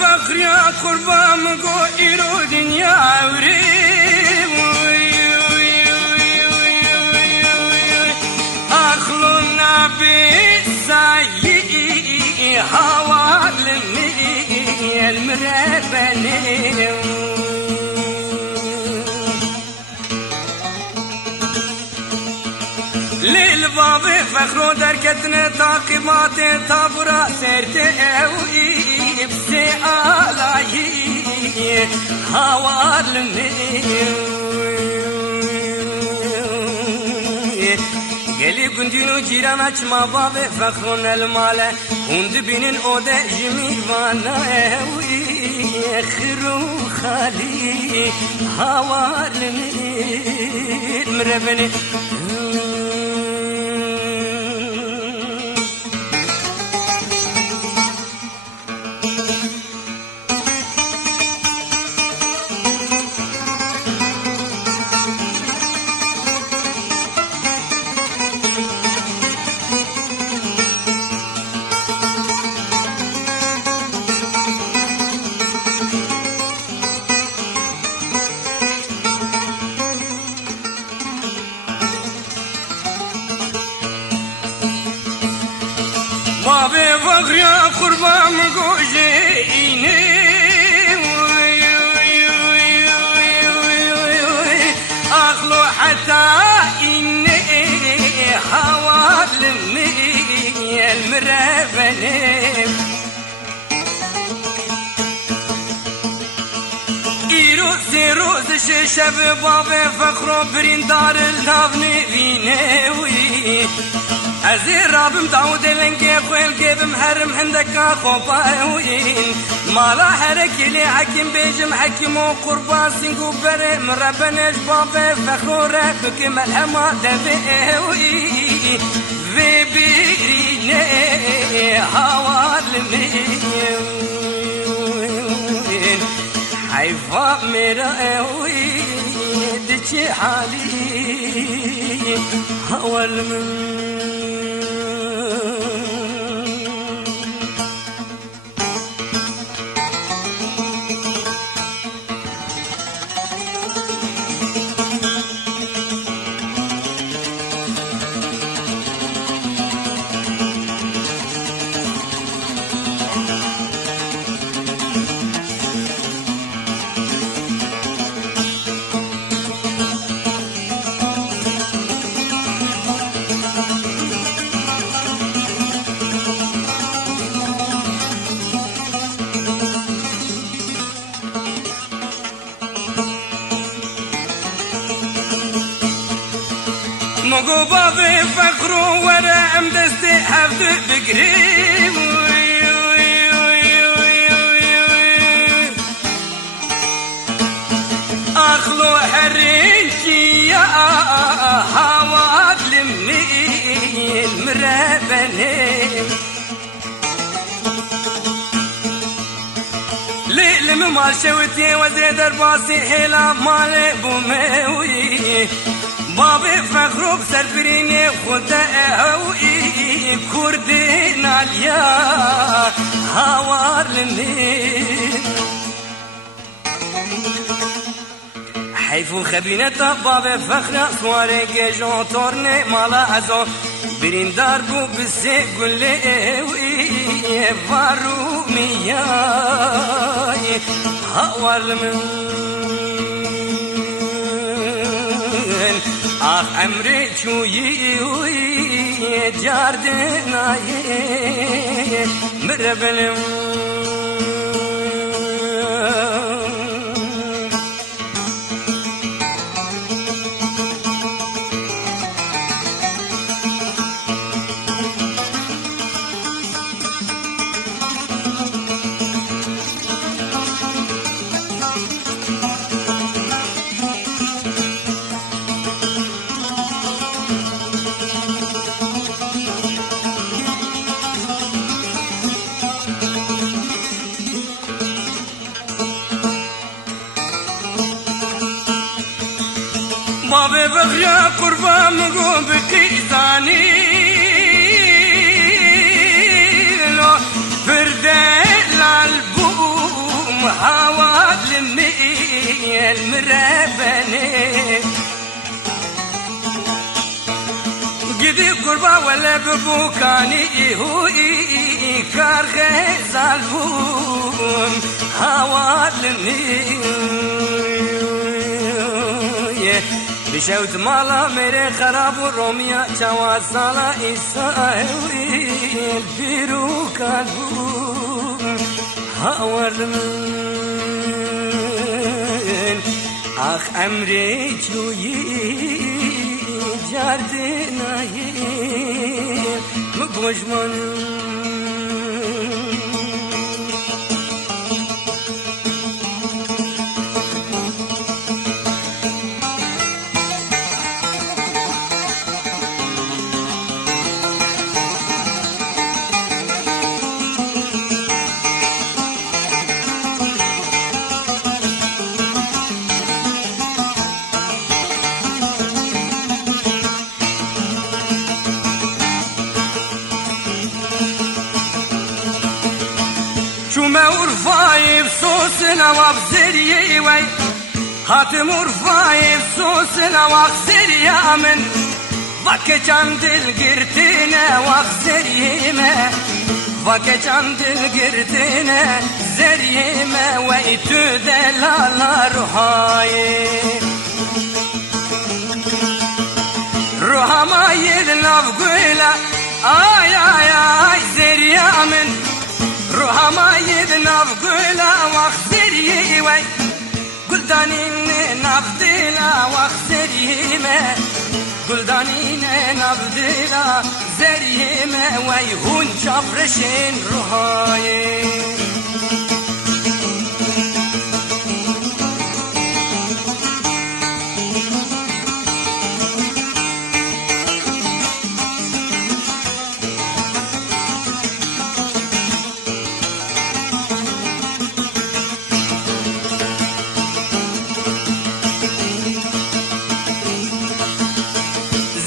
فخر يا قربان قو إيرو دنيا عوري أخلونا بالسايي حوالي المربني للباب فخرو دركتنا تاقبات تابرا سرت اوي بسي آلاي حوالي قلي كنتينو جيران اچما باب فخرون المال كنت بينن اوده جميل وانا اوي خرو خالي حوالي مربني بابي فخر يا قربان قوجيني أخلو حتى إني حوالي المربني روز شب بابي فخرو برين دار النافني فيني ازي رابم تعود لنكي خويل كيبم حرم هندك خوباوين مالا حركي لي حكيم بيجم حكيم وقربان سنقو بري مربنش بابي فخرو ربك ملهما دبيوي في بيريني حوالي حيفا ميرا اوي دجي حالي هوال من مقو بابي فخرو ورا ام دستي حفظ بقريب اخلو حرينكي يا حواد لمي المربني ليلم مال شوتي وزيد رباسي حيلا مالي بوموي بابي فخرو بسربريني خدا اوي كردين عليا هوار لني حيفو خبينة بابي فخرا سواري جيجون تورني مالا ازو برين داربو بسي قولي اوي فارو مياي هوار لمن آخ عمري شوي جاردنا مربلم بابي بغيا قربان مقوم بقيزاني لو فردي لالبو جدي قربا ولا ببوكاني هوي كار غزال بوم هوالني بشوت مالا میره خراب و رومیا چوا سالا ایساوی الفیرو کالبوم هاورمن آخ امری چویی جاردنایی مگوشمان شوما ورفاي بصوصنا وبزريي وي هاتم ورفاي بصوصنا وخزري من فك عند القرتنا وخزري ما فك عند القرتنا زري ما ويتو دلال روحاي روحا ما يلنا بقولا آي آي آي زري من روحا ما يدنا بقولا واخسري وي قلدانين نبدلا واخسري ما قلدانين نبدلا زري ما وي هون شفرشين روحاي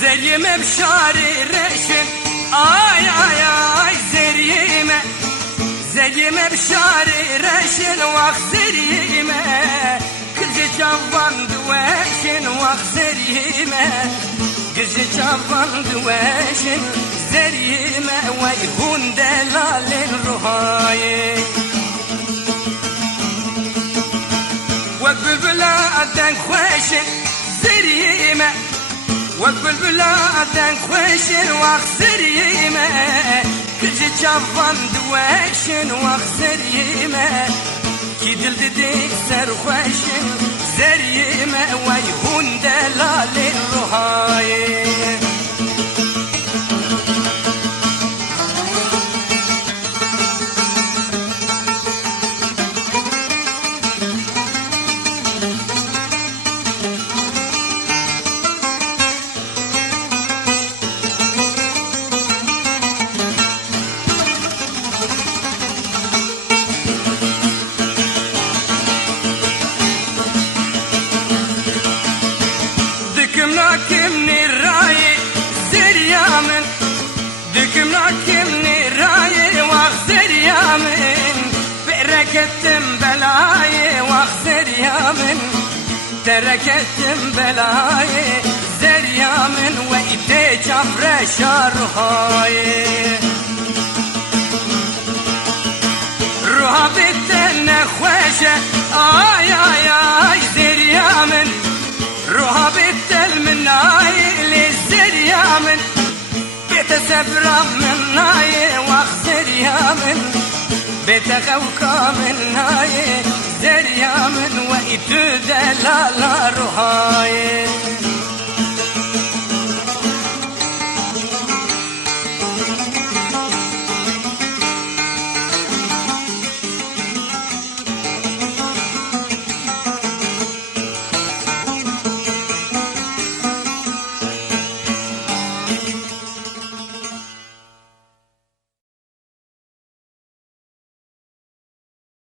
زريمة بشاري رشن آي آي آي زريمة زريمة بشاري رشن واخ زريمة كل جوان دواشن واخ زريمة كل جوان دواشن زريمة ويهون دلال الرهاي وقبل بلادك خوشن زريمة وقبل بلادك خوشن واخسر يما كل جوان دواشن واخسر يما كي دلدك سر خوشن زر يما ويهون دلال الرهاي دكمناكمني الراي زريا من دكمناكمني الراي واخزر يا من بركتم بلاي واخزر يا من تركتم بلاي زريا من وإيدي جبر شارهاي روها بتنا خوشة آي آي آي زريا من روها بتل من ناي للزريا من بتسبرا من ناي واخزر يا من بتغوكا من ناي زريا من وإيدو دلال روحاي